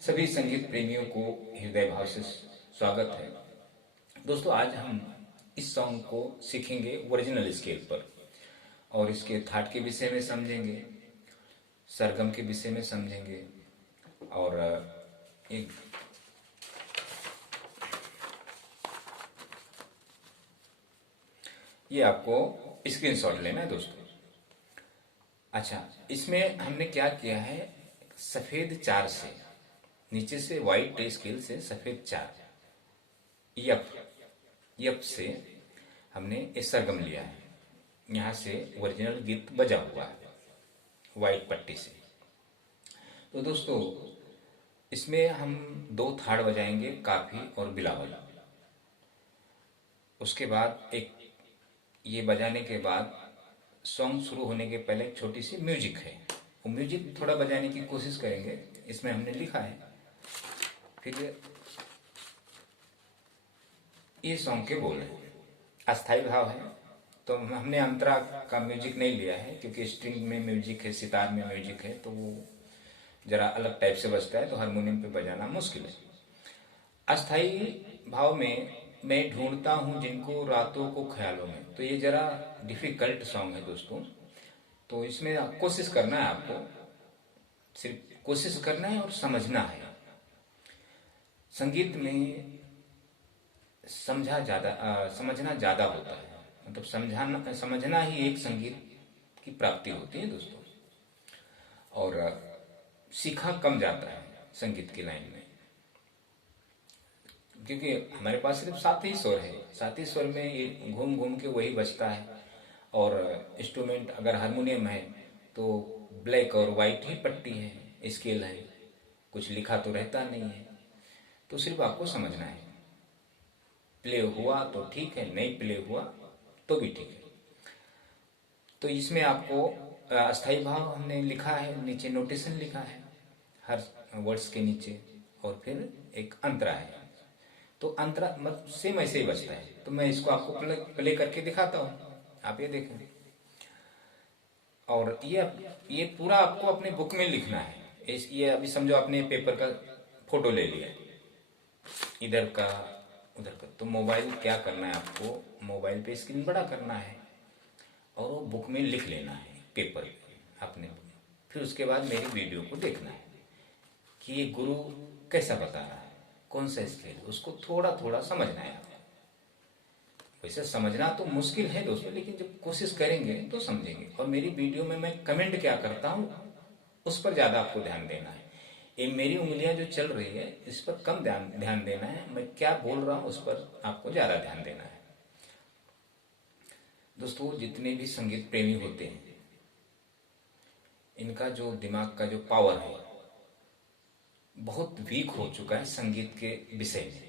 सभी संगीत प्रेमियों को हृदय भाव से स्वागत है। दोस्तों, आज हम इस सॉन्ग को सीखेंगे ओरिजिनल स्केल पर और इसके थाट के विषय में समझेंगे, सरगम के विषय में समझेंगे और एक ये आपको स्क्रीनशॉट लेना है दोस्तों। अच्छा, इसमें हमने क्या किया है, सफेद 4 से नीचे से वाइट स्केल से सफेद 4 यप यप से हमने ये सरगम लिया है। यहाँ से ओरिजिनल गीत बजा हुआ है वाइट पट्टी से। तो दोस्तों, इसमें हम 2 थाड़ बजाएंगे, काफी और बिलावल। उसके बाद एक ये बजाने के बाद सॉन्ग शुरू होने के पहले एक छोटी सी म्यूजिक है, वो म्यूजिक थोड़ा बजाने की कोशिश करेंगे। इसमें हमने लिखा है, फिर ये सॉन्ग के बोल है, अस्थाई भाव है। तो हमने अंतरा का म्यूजिक नहीं लिया है क्योंकि स्ट्रिंग में म्यूजिक है, सितार में म्यूजिक है, तो वो जरा अलग टाइप से बजता है, तो हारमोनियम पे बजाना मुश्किल है। अस्थाई भाव में मैं ढूंढता हूं जिनको रातों को ख्यालों में, तो ये जरा डिफिकल्ट सॉन्ग है दोस्तों। तो इसमें कोशिश करना है, आपको सिर्फ कोशिश करना है और समझना है। संगीत में समझना ज्यादा होता है, मतलब समझना ही एक संगीत की प्राप्ति होती है दोस्तों। और सीखा कम जाता है संगीत की लाइन में, क्योंकि हमारे पास सिर्फ 7 ही स्वर है, 7 ही स्वर में ये घूम घूम के वही बजता है। और इंस्ट्रूमेंट अगर हारमोनियम है तो ब्लैक और वाइट ही पट्टी है, स्केल है, कुछ लिखा तो रहता नहीं है। तो सिर्फ आपको समझना है, प्ले हुआ तो ठीक है, नहीं प्ले हुआ तो भी ठीक है। तो इसमें आपको अस्थाई भाव हमने लिखा है, नीचे नोटेशन लिखा है हर वर्ड्स के नीचे, और फिर एक अंतरा है। तो अंतरा मतलब सेम ऐसे ही बजता है। तो मैं इसको आपको प्ले करके दिखाता हूँ, आप ये देखें। और ये पूरा आपको अपने बुक में लिखना है। ये अभी समझो आपने पेपर का फोटो ले लिया, इधर का उधर का, तो मोबाइल क्या करना है, आपको मोबाइल पे स्क्रीन बड़ा करना है और वो बुक में लिख लेना है पेपर पे अपने। फिर उसके बाद मेरी वीडियो को देखना है कि ये गुरु कैसा बता रहा है, कौन सा स्केल, उसको थोड़ा थोड़ा समझना है आपको। वैसे समझना तो मुश्किल है दोस्तों, लेकिन जब कोशिश करेंगे तो समझेंगे। और मेरी वीडियो में मैं कमेंट क्या करता हूँ उस पर ज्यादा आपको ध्यान देना है। ये मेरी उंगलियां जो चल रही है इस पर कम ध्यान देना है, मैं क्या बोल रहा हूँ उस पर आपको ज्यादा ध्यान देना है। दोस्तों, जितने भी संगीत प्रेमी होते हैं, इनका जो दिमाग का जो पावर है बहुत वीक हो चुका है संगीत के विषय में।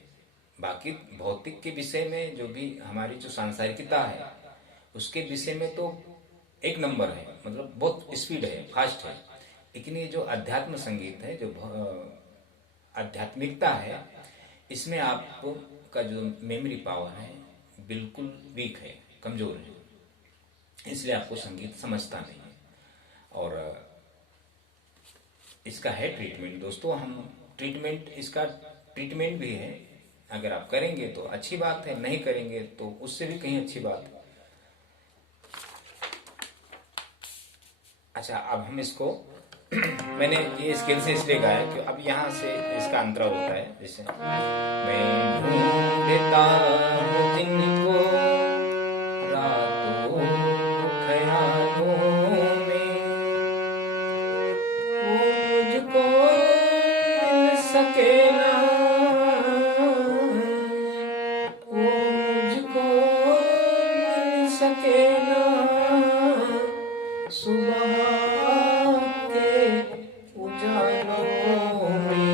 बाकी भौतिक के विषय में जो भी हमारी जो सांसारिकता है उसके विषय में तो एक नंबर है, मतलब बहुत स्पीड है, फास्ट है। लेकिन ये जो अध्यात्म संगीत है, जो आध्यात्मिकता है, इसमें आपका जो मेमोरी पावर है बिल्कुल वीक है, कमजोर है। इसलिए आपको संगीत समझता नहीं है। और इसका है ट्रीटमेंट दोस्तों, इसका ट्रीटमेंट भी है। अगर आप करेंगे तो अच्छी बात है, नहीं करेंगे तो उससे भी कहीं अच्छी बात है। अच्छा, अब हम इसको मैंने ये स्केल से इसलिए गाया कि अब यहाँ से इसका अंतरा होता है। जैसे मैं ढूंढता हूँ जिनको रातों ख्यालों में, मुझको मिल सके ना, मुझको मिल सके ना, सुबह के उजालों में।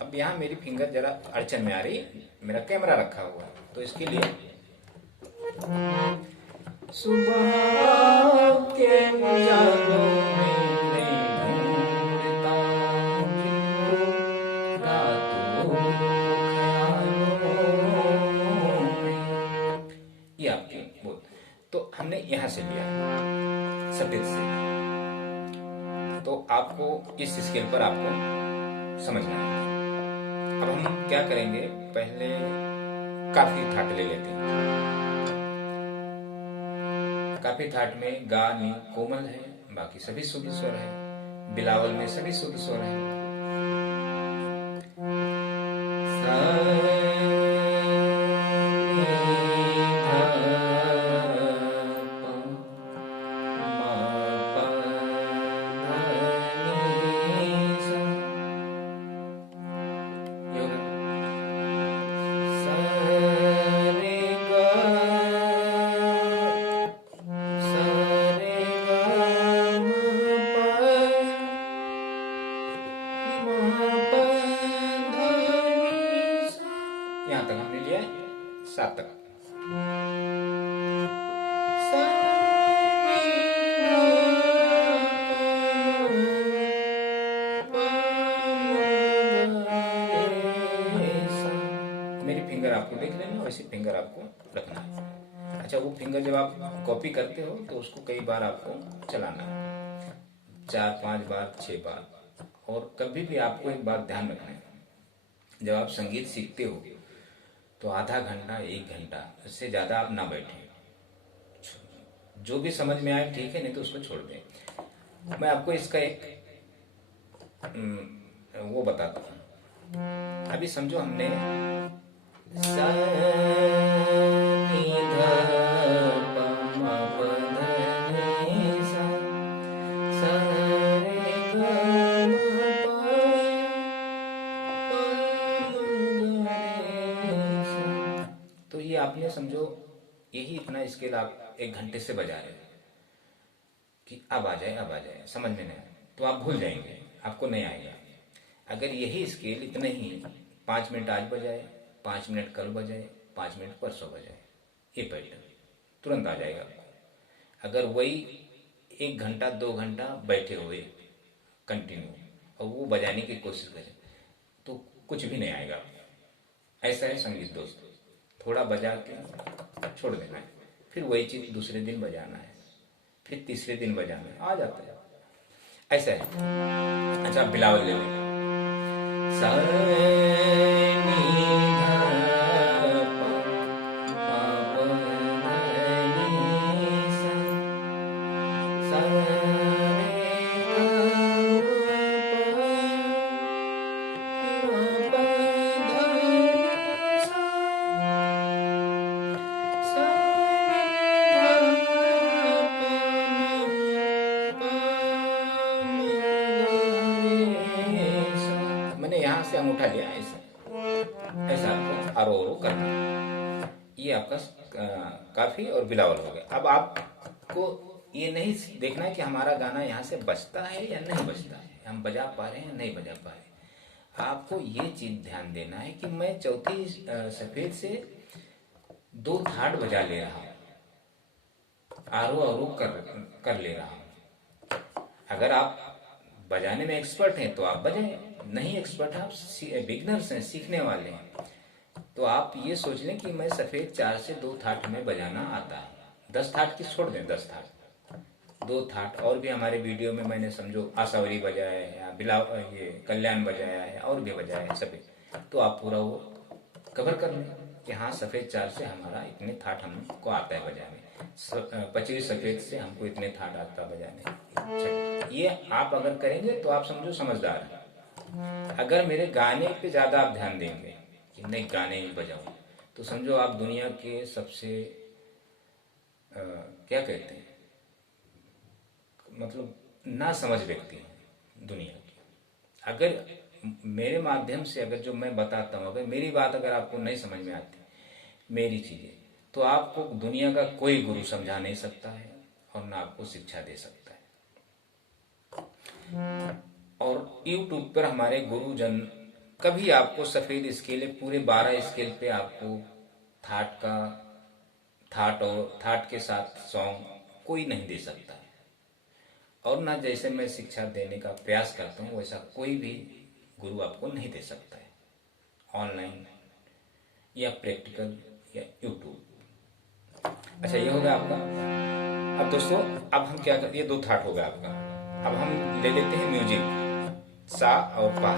अब यहाँ मेरी फिंगर जरा अड़चन में आ रही, मेरा कैमरा रखा हुआ है, तो इसके लिए सुबह के उजालों में मैं ढूंढता हूँ जिनको रातों ख्यालों में। ये आपके बोल। तो हमने यहां से लिया सफेद से, तो आपको इस स्केल पर आपको समझना है। अब हम क्या करेंगे, पहले काफी थाट ले लेते हैं। काफी थाट में गा नी कोमल है, बाकी सभी शुद्ध स्वर है। बिलावल में सभी शुद्ध स्वर है। यहाँ तक हमने लिया 7 तक। मेरी फिंगर आपको देख लेना, वैसे फिंगर आपको रखना है। अच्छा, वो फिंगर जब आप कॉपी करते हो तो उसको कई बार आपको चलाना है, 4-5 बार 6 बार। और कभी भी आपको एक बात ध्यान रखना है, जब आप संगीत सीखते हो तो आधा घंटा 1 घंटा, इससे ज़्यादा आप ना बैठें। जो भी समझ में आए ठीक है, नहीं तो उसको छोड़ दें। मैं आपको इसका एक वो बताता हूँ। अभी समझो हमने सा नी ध प म प ध नि सा, सा रे ग म प तो ये आपने समझो, यही इतना स्केल आप 1 घंटे से बजा रहे हो कि अब आ जाए, अब आ जाए, समझ में नहीं आए तो आप भूल जाएंगे, आपको नहीं आएगा। अगर यही स्केल इतने ही 5 मिनट आज बजाए, 5 मिनट कल बजाए, 5 मिनट परसों बजाए, ये पैटर्न तुरंत आ जाएगा आपको। अगर वही 1 घंटा 2 घंटा बैठे हुए कंटिन्यू और वो बजाने की कोशिश करें तो कुछ भी नहीं आएगा आपको। ऐसा है संगीत दोस्तों, थोड़ा बजा के छोड़ देना है, फिर वही चीज दूसरे दिन बजाना है, फिर तीसरे दिन बजाना है, आ जाता है। ऐसा है। अच्छा, बिलावल ले लें। सा नी ध प म प ध नि सा, सा रे ग म प ध नि सा, सा रे ग प म रे सा। मैंने यहाँ से अंगूठा लिया, ऐसा ऐसा आपको आरो करना है। ये आपका काफी और बिलावल हो गया। अब आपको ये नहीं देखना है कि हमारा गाना यहाँ से बजता है या नहीं बजता है, हम बजा पा रहे हैं या नहीं बजा पा रहे। आपको ये चीज ध्यान देना है कि मैं चौथी सफेद से 2 थाट बजा ले रहा हूँ, आरो आरो कर ले रहा हूँ। अगर आप बजाने में एक्सपर्ट हैं तो आप बजाएं, नहीं एक्सपर्ट हैं, आप बिगनर्स हैं, सीखने वाले हैं, तो आप ये सोच लें कि मैं सफेद 4 से 2 थाट में बजाना आता है। 10 थाट की छोड़ दें, 10 थाट, 2 थाट। और भी हमारे वीडियो में मैंने समझो आसावरी बजाया है या बिलाव ये कल्याण बजाया है और भी बजाया है सफेद, तो आप पूरा वो कवर कर लें कि हाँ सफेद 4 से हमारा इतने थाट हमको आता है बजाने, 25 सफेद से हमको इतने थाट आता बजाने। ये आप अगर करेंगे तो आप समझो समझदार हैं। अगर मेरे गाने पे ज्यादा आप ध्यान देंगे कि नहीं गाने ही बजाऊं, तो समझो आप दुनिया के सबसे क्या कहते हैं, मतलब ना समझ व्यक्ति हैं दुनिया की। अगर मेरे माध्यम से अगर जो मैं बताता हूँ, अगर मेरी बात अगर आपको नहीं समझ में आती, मेरी चीजें, तो आपको दुनिया का कोई गुरु समझा नहीं सकता है और ना आपको शिक्षा दे सकता है। और YouTube पर हमारे गुरुजन कभी आपको सफेद स्केल पूरे 12 स्केल पे आपको थाट और थाट के साथ सॉन्ग कोई नहीं दे सकता है। और ना जैसे मैं शिक्षा देने का प्रयास करता हूँ वैसा कोई भी गुरु आपको नहीं दे सकता है, ऑनलाइन या प्रैक्टिकल या यूट्यूब। अच्छा, ये हो गया आपका। अब दोस्तों, अब हम क्या कर, ये 2 थाट हो गया आपका। अब हम ले लेते हैं म्यूजिक, सा और पा।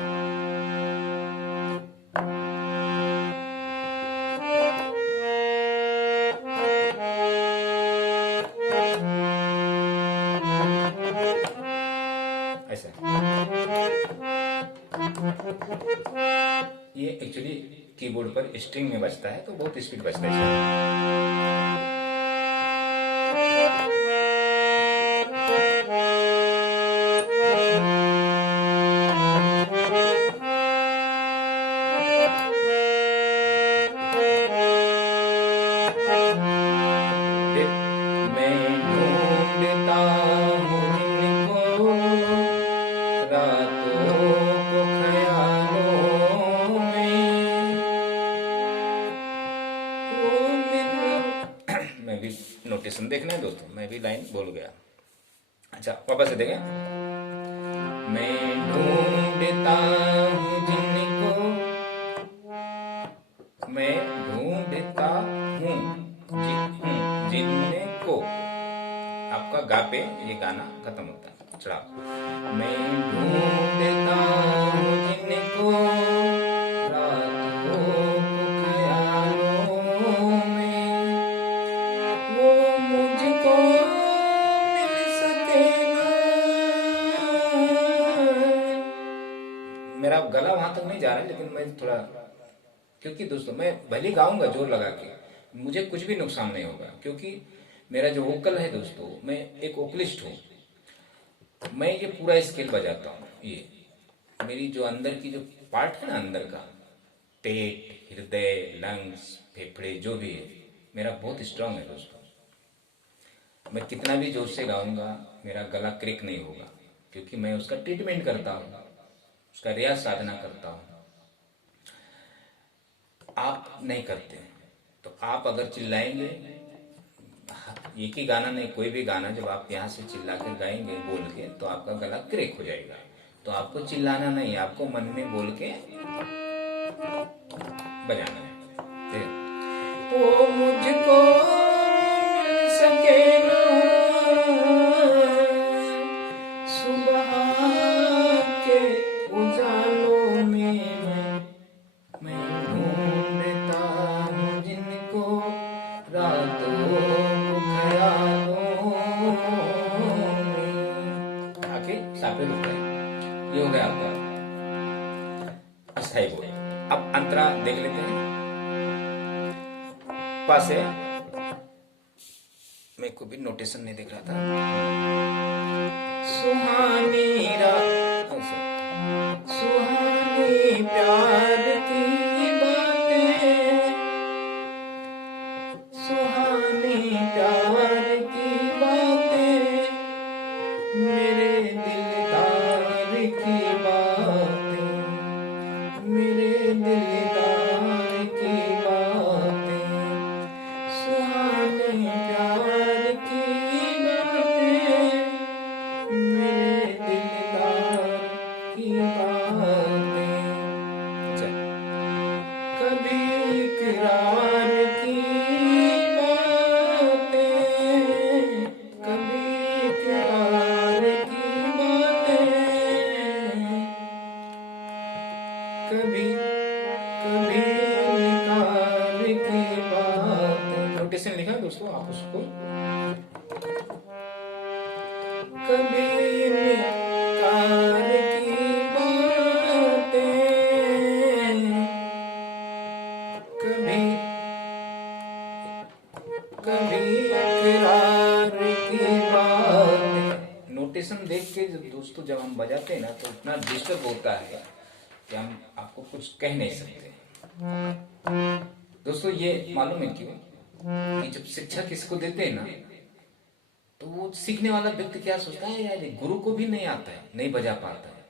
ऐसा ये एक्चुअली कीबोर्ड पर स्ट्रिंग में बजता है, तो बहुत स्पीड बजता है। मैं ढूंढता हूँ जिनको रातों को ख्यालों में, वो मिल मैं भी नोटेशन देखना है दोस्तों, मैं भी लाइन बोल गया। अच्छा वापस से देखें। मैं ढूंढता हूँ जिनको, मैं ढूंढता हूँ जिनको, आपका गा पे ये गाना खत्म होता है चढ़ाव। मैं ढूंढता हूँ जिनको रातों को ख्यालों में, वो मुझको मिल सकेगा। मेरा गला वहां तक नहीं जा रहा है, लेकिन मैं थोड़ा, क्योंकि दोस्तों मैं भले गाऊंगा जोर लगा के, मुझे कुछ भी नुकसान नहीं होगा, क्योंकि मेरा जो वोकल है दोस्तों, मैं एक वोकलिस्ट हूँ। मैं ये पूरा स्केल बजाता हूँ। ये मेरी जो अंदर की जो पार्ट है ना, अंदर का पेट, हृदय, लंग्स, फेफड़े, जो भी है मेरा बहुत स्ट्रांग है दोस्तों। मैं कितना भी जोर से गाऊंगा मेरा गला क्रैक नहीं होगा, क्योंकि मैं उसका ट्रीटमेंट करता हूँ, उसका रियाज साधना करता हूँ। आप नहीं करते, तो आप अगर चिल्लाएंगे, एक ही गाना नहीं, कोई भी गाना जब आप यहाँ से चिल्ला कर गाएंगे बोल के, तो आपका गला क्रैक हो जाएगा। तो आपको चिल्लाना नहीं, आपको मन में बोल के बजाना है। वो मुझको मिल सकेगा सुबह के उजालों में, मैं ढूंढता हूँ जिनको रातों को ख्यालों में। आके साफे रुक गए। ये हो गया आपका अस्थाई बोल। अब अंतरा देख लेते हैं। पासे मैं को भी नोटेशन नहीं देख रहा था। सुहानी रात, सुहानी प्यार की बातें, सुहानी प्यार की बातें, मेरे दिलदार की बातें, मेरे दिलदार की बातें, सुहानी प्यार की बातें, मेरे दिलदार की बातें। अच्छा, कभी इकरार की बातें, कभी इकरार की बातें, कभी कभी इनकार की बातें। नोटेशन लिखा है दोस्तों, आप उसको कभी इनकार की बातें, कभी कभी इकरार की बातें। नोटेशन देख के जब दोस्तों जब हम बजाते हैं ना, तो इतना डिस्टर्ब होता है कि हम आपको कुछ कह नहीं सकते दोस्तों। ये मालूम है क्यों? कि जब शिक्षा किसी को देते हैं ना, तो वो सीखने वाला व्यक्ति क्या सोचता है, यार गुरु को भी नहीं आता है, नहीं बजा पाता है।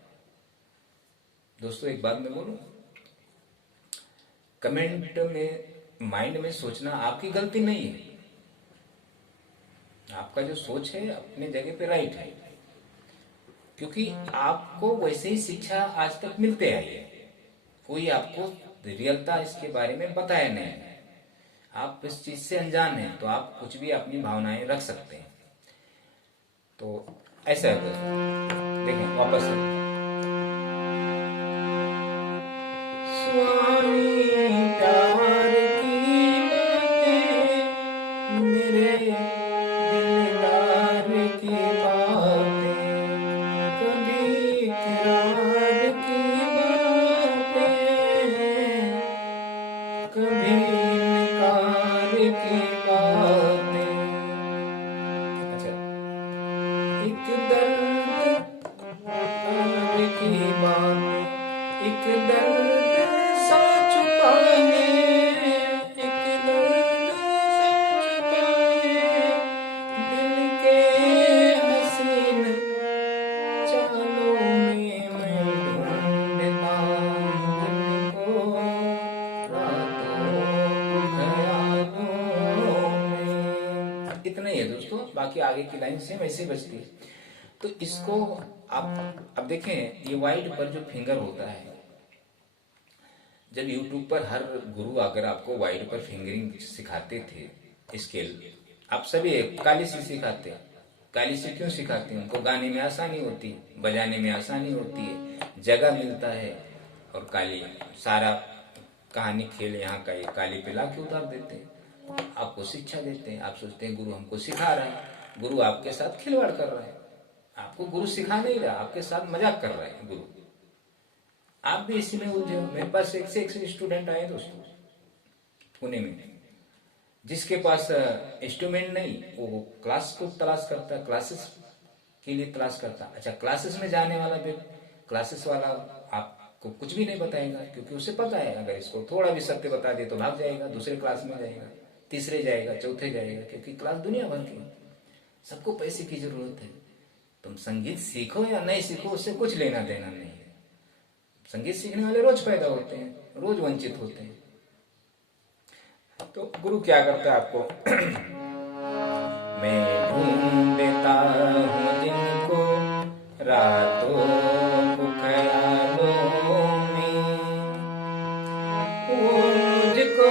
दोस्तों एक बात मैं बोलूं, कमेंट में माइंड में सोचना आपकी गलती नहीं है। आपका जो सोच है अपने जगह पे राइट है, क्योंकि आपको वैसे ही शिक्षा आज तक मिलते आई है। कोई आपको रियलता इसके बारे में बताया नहीं है, आप इस चीज से अनजान हैं, तो आप कुछ भी अपनी भावनाएं रख सकते हैं। तो ऐसा है दोस्तों। देखें वापस से। स्वामी प्यार की बातें, मेरे दिलदार की बातें, कभी इकरार की बातें, कभी इनकार की बातें। अच्छा, एक दर्द की बातें, एक दर्द सा छुपाए, एक दर्द सा छुपाए, दिल के हसीन चालों में मैं ढूंढता दिल को, रातों ख्यालों में। इतना ही है दोस्तों, बाकी आगे की लाइन सेम ऐसे बजती है। तो इसको आप अब देखें, ये वाइड पर जो फिंगर होता है, जब यूट्यूब पर हर गुरु अगर आपको वाइड पर फिंगरिंग सिखाते थे स्केल, आप सभी काली सी सिखाते हैं। काली सी क्यों सिखाते हैं? उनको गाने में आसानी होती है, बजाने में आसानी होती है, जगह मिलता है, और काली सारा कहानी खेल यहाँ का ये काली पे ला के उतार देते हैं, आपको शिक्षा देते हैं। आप सोचते हैं गुरु हमको सिखा रहा है, गुरु आपके साथ खिलवाड़ कर रहा है। आपको गुरु सिखा नहीं रहा, आपके साथ मजाक कर रहा है गुरु। आप भी इसी में उलझे हो। मेरे पास एक से एक स्टूडेंट आए दोस्तों पुणे में, जिसके पास इंस्ट्रूमेंट नहीं, वो क्लास को तलाश करता, क्लासेस के लिए तलाश करता। अच्छा, क्लासेस में जाने वाला भी, क्लासेस वाला आपको कुछ भी नहीं बताएगा, क्योंकि उसे पता है अगर इसको थोड़ा भी सत्य बता दे तो भाग जाएगा, दूसरे क्लास में जाएगा, तीसरे जाएगा, चौथे जाएगा, क्योंकि क्लास दुनिया भर की। सबको पैसे की जरूरत है। तुम संगीत सीखो या नहीं सीखो, उससे कुछ लेना देना नहीं है। संगीत सीखने वाले रोज पैदा होते हैं, रोज वंचित होते हैं। तो गुरु क्या करता है आपको मैं ढूंढता हूँ जिनको रातों को ख्यालों में, वो मुझको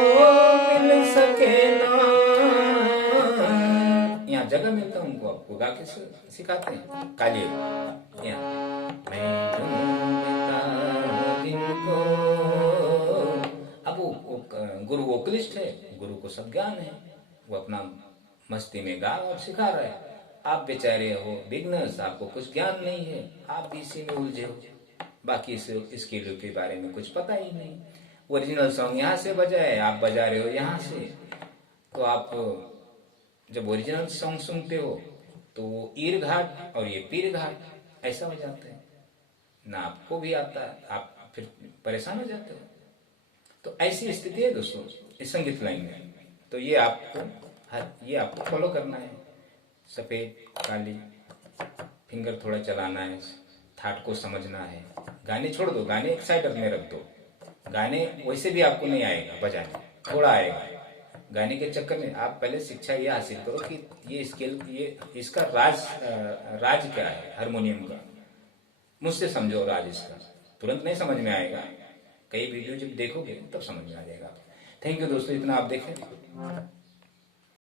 मिल सके ना। यहाँ जगह मिलता है उनको, आपको गा के सिखाते हैं काली। यहाँ मैं ढूंढता हूँ जिनको, अब वो गुरु वोकलिस्ट है, गुरु को सब ज्ञान है, वो अपना मस्ती में गा और सिखा रहा है। आप बेचारे हो बिगनर्स, आपको कुछ ज्ञान नहीं है, आप भी इसी में उलझे हो, बाकी इसके के बारे में कुछ पता ही नहीं। ओरिजिनल सॉन्ग यहाँ से बजा है, आप बजा रहे हो यहाँ से, तो आप जब ओरिजिनल सॉन्ग सुनते हो तो वो ईर घाट और ये पीर घाट ऐसा हो जाता है ना, आपको भी आता है, आप फिर परेशान हो जाते हो। तो ऐसी स्थिति है दोस्तों इस संगीत लाइन में। तो ये आपको फॉलो करना है। सफेद काली फिंगर थोड़ा चलाना है, थाट को समझना है। गाने छोड़ दो, गाने एक साइड अपने रख दो, गाने वैसे भी आपको नहीं आएगा बजाने, थोड़ा आएगा। गाने के चक्कर में आप पहले शिक्षा ये हासिल करो कि ये स्केल, ये इसका राज क्या है हारमोनियम का, मुझसे समझो राज इसका। तुरंत नहीं समझ में आएगा, कई वीडियो जब देखोगे तब समझ में आ जाएगा। थैंक यू दोस्तों, इतना आप देखें।